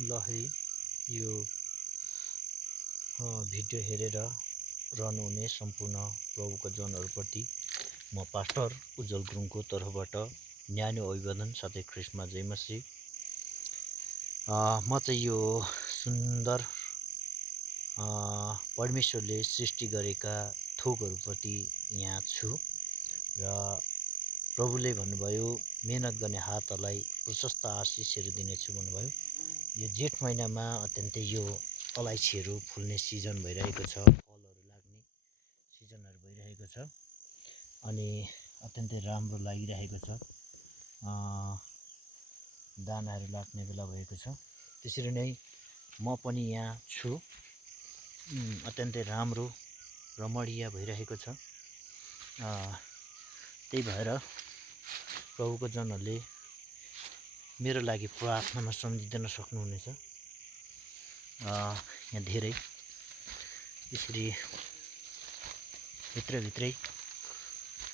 ल है यो भिडियो हेरेर रहनुहुने सम्पूर्ण प्रभुको जनहरूप्रति म पास्टर उज्जवल गुरुङको तर्फबाट न्यानो अभिवादन साथै ख्रिस्टमा जय मसीह। म चाहिँ यो सुन्दर परमेश्वरले सृष्टि गरेका थोकहरूप्रति यहाँ छु र प्रभुले भन्नुभयो मेहनत गर्ने हातहरूलाई प्रशस्त आशिषहरू दिनेछु भन्नुभयो। यो जेठ महिनामा अत्यन्तै यो अलैँचीहरू फुल्ने सिजन भइरहेको छ, फलहरू लाग्ने सिजनहरू भइरहेको छ अनि अत्यन्तै राम्रो लागिरहेको छ। दानाहरू लाग्ने बेला भएको छ। त्यसरी नै म पनि यहाँ छु, अत्यन्तै राम्रो रमणीय भइरहेको छ। त्यही भएर प्रभुको जनहरूले मेरो लागि प्रार्थनामा सम्झिँदैन सक्नुहुनेछ। यहाँ धेरै यसरी भित्रभित्रै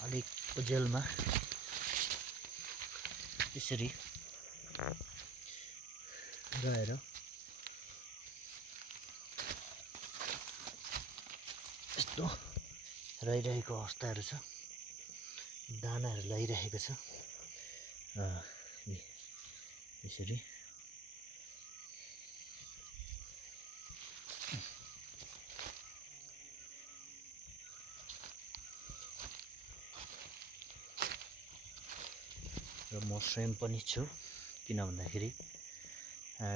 अलिक उज्यालोमा यसरी रहेर यस्तो रहिरहेको अवस्थाहरू छ। दानाहरू लगाइरहेको छ यसरी र म स्वयं पनि छु। किन भन्दाखेरि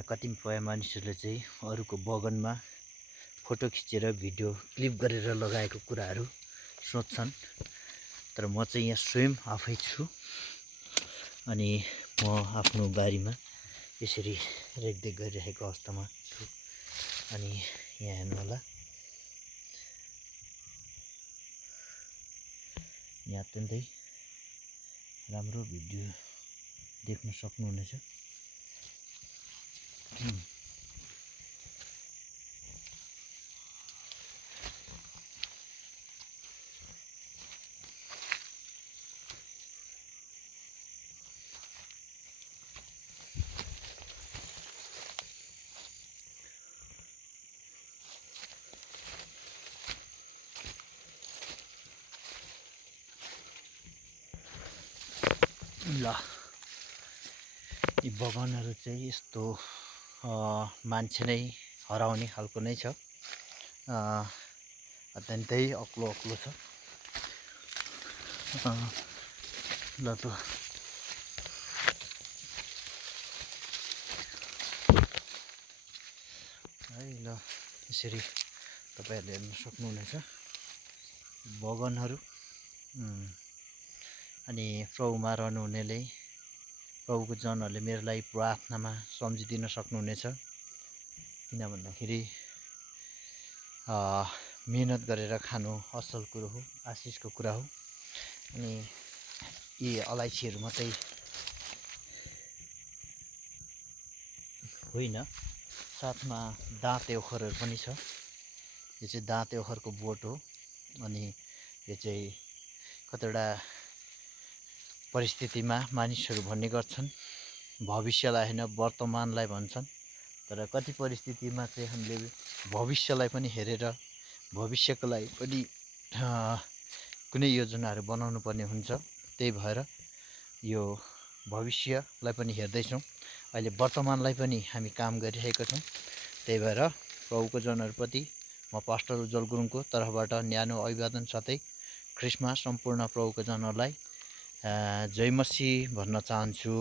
कतिपय मानिसहरूले चाहिँ अरूको बगानमा फोटो खिचेर भिडियो क्लिप गरेर लगाएको कुराहरू सोच्छन्, तर म चाहिँ यहाँ स्वयं आफै छु अनि म आफ्नो बारीमा यसरी रेखदेख गरिरहेको अवस्थामा छु। अनि यहाँ हेर्नु होला, यहाँ अत्यन्तै राम्रो भिडियो देख्न सक्नुहुनेछ। ल यी बगानहरू चाहिँ यस्तो मान्छे नै हराउने खालको नै छ। अत्यन्तै अग्लो अग्लो छ। ल त है, ल यसरी तपाईँहरूले हेर्न सक्नुहुनेछ बगानहरू। अनि प्रभुमा रहनुहुनेले, प्रभुको जनहरूले मेरो लागि प्रार्थनामा सम्झिदिन सक्नुहुनेछ। किन भन्दाखेरि मिहिनेत गरेर खानु असल कुरो हो, आशिषको कुरा हो। अनि यी अलैँचीहरू मात्रै होइन, साथमा दाँते ओखरहरू पनि छ। यो चाहिँ दाँते ओखरको बोट हो। अनि यो चाहिँ कतिवटा परिस्थितिमा मानिसहरू भन्ने गर्छन् भविष्यलाई होइन वर्तमानलाई भन्छन्, तर कति परिस्थितिमा चाहिँ हामीले भविष्यलाई पनि हेरेर भविष्यको लागि पनि कुनै योजनाहरू बनाउनु पर्ने हुन्छ। त्यही भएर यो भविष्यलाई पनि हेर्दैछौँ, अहिले वर्तमानलाई पनि हामी काम गरिरहेका छौँ। त्यही भएर प्रभुको जनहरूप्रति म पास्टर उज्जवल गुरुङको तर्फबाट न्यानो अभिवादन साथै ख्रिस्टमा सम्पूर्ण प्रभुको जनहरूलाई जय मसीह भन्न चाहन्छु।